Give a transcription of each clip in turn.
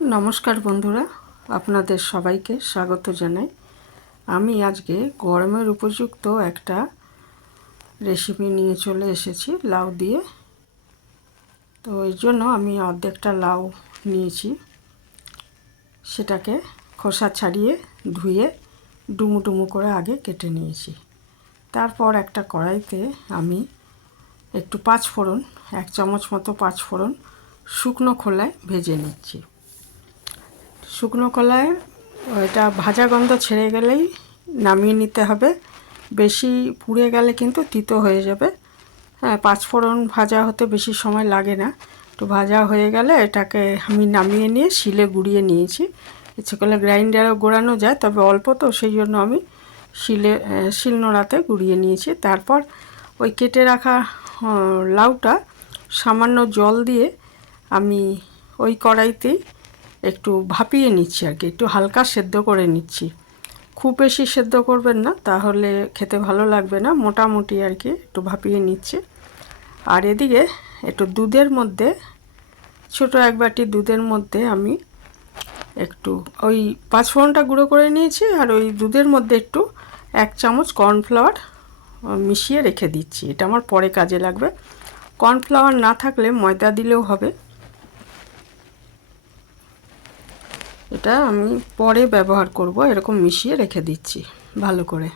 नमस्कार बंधुरा आपनादेर सबाइके स्वागत जानाई। आमी आजके गरमेर उपयुक्त एकटा रेसिपि निये चले एसेछि लाउ दिए। तो एर जोन्नो आमी अर्धेकटा लाउ नियेछि, सेटाके खोसा छाड़िए धुए डुमो डुमो करे आगे केटे नियेछि। तारपर एकटा कड़ाइते आमी एकटु पाँचफोड़न एक चामच मतो पाँचफोड़न शुकनो खोलाय भेजे निচ্ছি। शुकनो कलाय এটা भाजा गन्ध छेड़े गेलेই नामिয়ে নিতে হবে। বেশি পুড়ে গেলে কিন্তু তিতো হয়ে যাবে। হ্যাঁ, পাঁচফোড়ন ভাজা হতে বেশি সময় লাগে না। একটু ভাজা হয়ে গেলে এটাকে আমি নামিয়ে নিয়ে শিলে গুঁড়িয়ে নিয়েছি। ইচ্ছে করলে গ্রাইন্ডারে গোড়ানো যায়, তবে অল্প তো সেই জন্য আমি শিলনোড়াতে গুঁড়িয়ে নিয়েছি। তারপর ওই কেটে রাখা লাউটা সামান্য জল দিয়ে আমি ওই কড়াইতেই একটু ভাপিয়ে নিচ্ছি আর কি, একটু হালকা সেদ্ধ করে নিচ্ছি। খুব বেশি সেদ্ধ করবেন না, তাহলে খেতে ভালো লাগবে না। মোটামুটি আর কি একটু ভাপিয়ে নিচ্ছি। আর এদিকে একটু দুধের মধ্যে ছোট এক বাটি দুধের মধ্যে আমি একটু ওই পাঁচফোড়নটা গুঁড়ো করে নিয়েছি, আর ওই দুধের মধ্যে একটু এক চামচ কর্নফ্লাওয়ার মিশিয়ে রেখে দিচ্ছি। এটা আমার পরে কাজে লাগবে। কর্নফ্লাওয়ার না থাকলে ময়দা দিলেও হবে। এটা আমি পরে ব্যবহার করব। এরকম মিশিয়ে রেখে দিচ্ছি ভালো করে,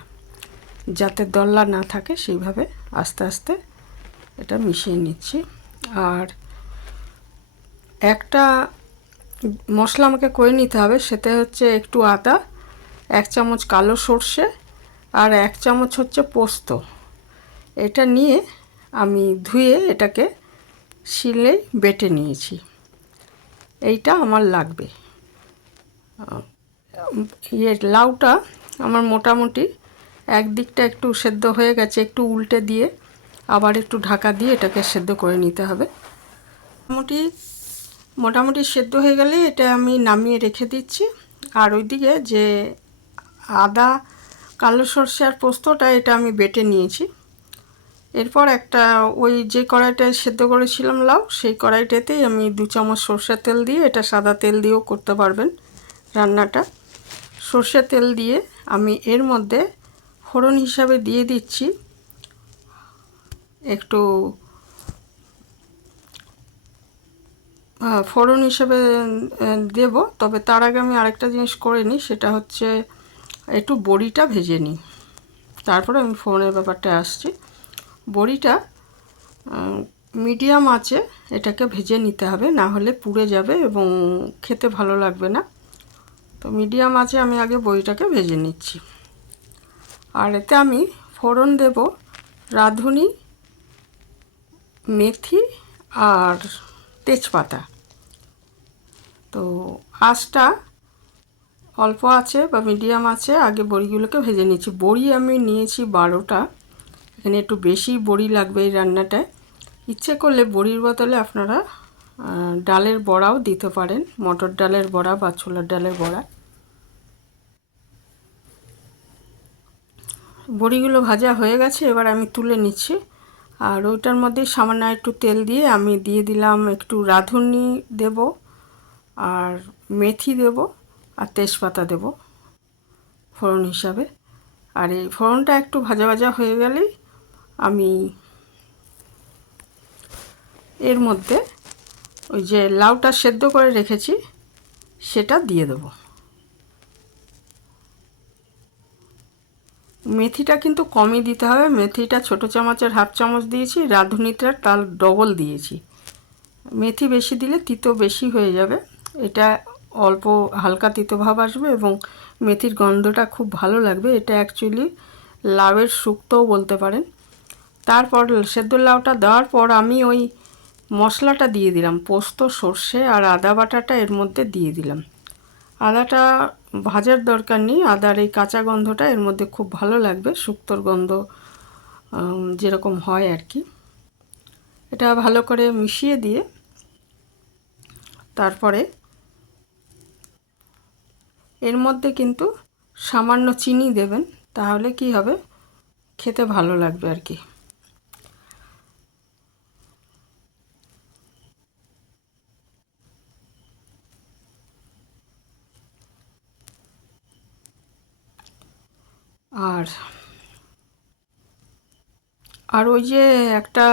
যাতে দলা না থাকে সেইভাবে আস্তে আস্তে এটা মিশিয়ে নিচ্ছি। আর একটা মশলা আমাকে করে নিতে হবে, সেটা হচ্ছে একটু আদা, এক চামচ কালো সর্ষে আর এক চামচ হচ্ছে পোস্ত। এটা নিয়ে আমি ধুয়ে এটাকে শিলে বেটে নিয়েছি। এইটা আমার লাগবে। লাউটা আমার মোটামুটি একদিকটা একটু সেদ্ধ হয়ে গেছে, একটু উল্টে দিয়ে আবার একটু ঢাকা দিয়ে এটাকে সেদ্ধ করে নিতে হবে। মোটামুটি সেদ্ধ হয়ে গেলে এটা আমি নামিয়ে রেখে দিচ্ছি। আর ওইদিকে যে আদা, কালো সর্ষে আর পোস্তটা এটা আমি বেটে নিয়েছি। এরপর একটা ওই যে কড়াইটায় সেদ্ধ করেছিলাম লাউ, সেই কড়াইটাতেই আমি 2 চামচ সর্ষের তেল দিয়ে, এটা সাদা তেল দিয়েও করতে পারবেন রান্নাটা। সর্ষের তেল দিয়ে আমি এর মধ্যে ফোড়ন হিসাবে দিয়ে দিচ্ছি একটু ফোড়ন হিসাবে দেব। তবে তার আগে আমি আরেকটা জিনিস করে নিই, সেটা হচ্ছে একটু বড়িটা ভেজে নিই, তারপরে আমি ফোড়নের ব্যাপারটা আসছি। বড়িটা মিডিয়াম আঁচে এটাকে ভেজে নিতে হবে, না হলে পুড়ে যাবে এবং খেতে ভালো লাগবে না। তো মিডিয়াম আঁচে আমি আগে বড়িটাকে ভেজে নিচ্ছি। আর এতে আমি ফোড়ন দেব রাঁধুনি, মেথি আর তেজপাতা। তো আঁচটা অল্প আছে বা মিডিয়াম আছে, আগে বড়িগুলোকে ভেজে নিচ্ছি। বড়ি আমি নিয়েছি 12টা। এখানে একটু বেশি বড়ি লাগবে এই রান্নাটায়। ইচ্ছে করলে বড়ির বদলে আপনারা ডালের বড়াও দিতে পারেন, মটর ডালের বড়া বা ছোলার ডালের বড়া। বড়িগুলো ভাজা হয়ে গেছে, এবার আমি তুলে নিচ্ছি। আর ওইটার মধ্যে সামান্য একটু তেল দিয়ে আমি দিয়ে দিলাম একটু রাঁধুনি দেব, আর মেথি দেব, আর তেজপাতা দেব ফোড়ন হিসাবে। আর এই ফোড়নটা একটু ভাজা ভাজা হয়ে গেলেই আমি এর মধ্যে ওই যে লাউটা সেদ্ধ করে রেখেছি সেটা দিয়ে দেব। মেথিটা কিন্তু কমই দিতে হবে। মেথিটা ছোটো চামচের হাফ চামচ দিয়েছি, রাঁধুনিটার তার ডবল দিয়েছি। মেথি বেশি দিলে তিতো বেশি হয়ে যাবে। এটা অল্প হালকা তিতো ভাব আসবে এবং মেথির গন্ধটা খুব ভালো লাগবে। এটা অ্যাকচুয়ালি লাউয়ের শুক্তোও বলতে পারেন। তারপর সেদ্ধ লাউটা দেওয়ার পর আমি ওই মশলাটা দিয়ে দিলাম, পোস্ত, সর্ষে আর আদা বাটাটা এর মধ্যে দিয়ে দিলাম। আদাটা ভাজার দরকার নেই, আদার এই কাঁচা গন্ধটা এর মধ্যে খুব ভালো লাগবে, শুক্তোর গন্ধ যেরকম হয় আর কি। এটা ভালো করে মিশিয়ে দিয়ে তারপরে এর মধ্যে কিন্তু সামান্য চিনি দেবেন, তাহলে কি হবে, খেতে ভালো লাগবে আর কি। আর আর ওই যে একটা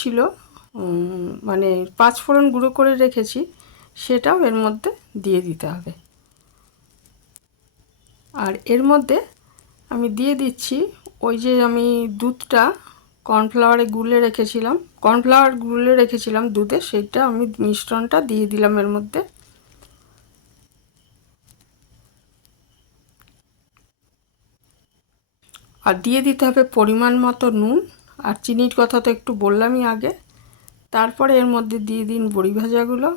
ছিল, মানে পাঁচফোড়ন গুঁড়ো করে রেখেছি, সেটাও এর মধ্যে দিয়ে দিতে হবে। আর এর মধ্যে আমি দিয়ে দিচ্ছি ওই যে আমি দুধটা কর্নফ্লাওয়ার গুলে রেখেছিলাম দুধে, সেইটা আমি মিশ্রণটা দিয়ে দিলাম এর মধ্যে। আর দিয়ে দিতে হবে পরিমাণ মতো নুন। আর চিনির কথা তো একটু বললামই আগে। তারপরে এর মধ্যে দিয়ে দিন বড়ি ভাজাগুলো।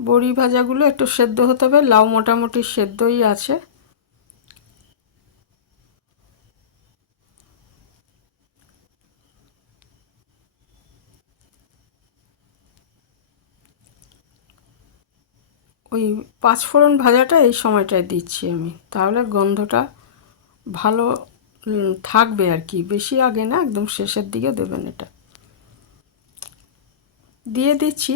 বড়ি ভাজাগুলো একটু সেদ্ধ হতে হবে, লাউ মোটামুটি সেদ্ধই আছে। ওই পাঁচফোড়ন ভাজাটা এই সময়টায় দিচ্ছি আমি, তাহলে গন্ধটা ভালো থাকবে আর কি। বেশি আগে না, একদম শেষের দিকে দেবেন এটা। দিয়ে দিচ্ছি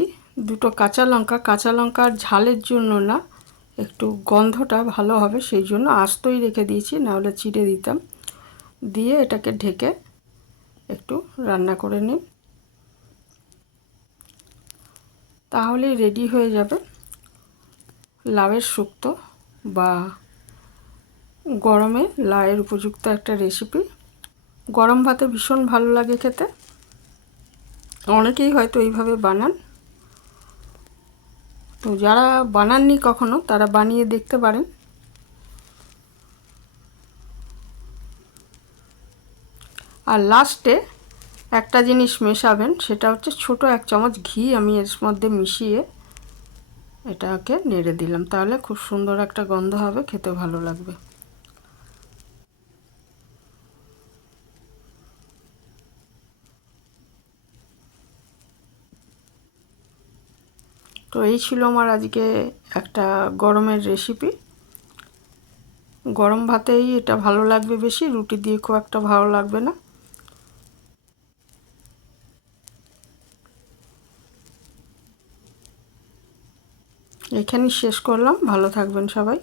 দুটো কাঁচা লঙ্কা। কাঁচা লঙ্কার ঝালের জন্য না, একটু গন্ধটা ভালো হবে সেই জন্য আস্তই রেখে দিয়েছি, নাহলে চিড়ে দিতাম। দিয়ে এটাকে ঢেকে একটু রান্না করে নিন, তাহলেই রেডি হয়ে যাবে লাউয়ের শুক্তো বা গরমে লাউয়ের উপযুক্ত একটা রেসিপি। গরম ভাতে ভীষণ ভালো লাগে খেতে। অনেকেই হয়তো এইভাবে বানান, তো যারা বানাননি কখনো তারা বানিয়ে দেখতে পারেন। আর লাস্টে একটা জিনিস মেশাবেন, সেটা হচ্ছে ছোট 1 চামচ ঘি আমি এর মধ্যে মিশিয়ে এটাকে নেড়ে দিলাম, তাহলে খুব সুন্দর একটা গন্ধ হবে, খেতে ভালো লাগবে। তো এই ছিল আমার আজকে একটা গরমের রেসিপি। গরম ভাতেই এটা ভালো লাগবে বেশি, রুটি দিয়ে খুব একটা ভালো লাগবে না। এখানেই শেষ করলাম, ভালো থাকবেন সবাই।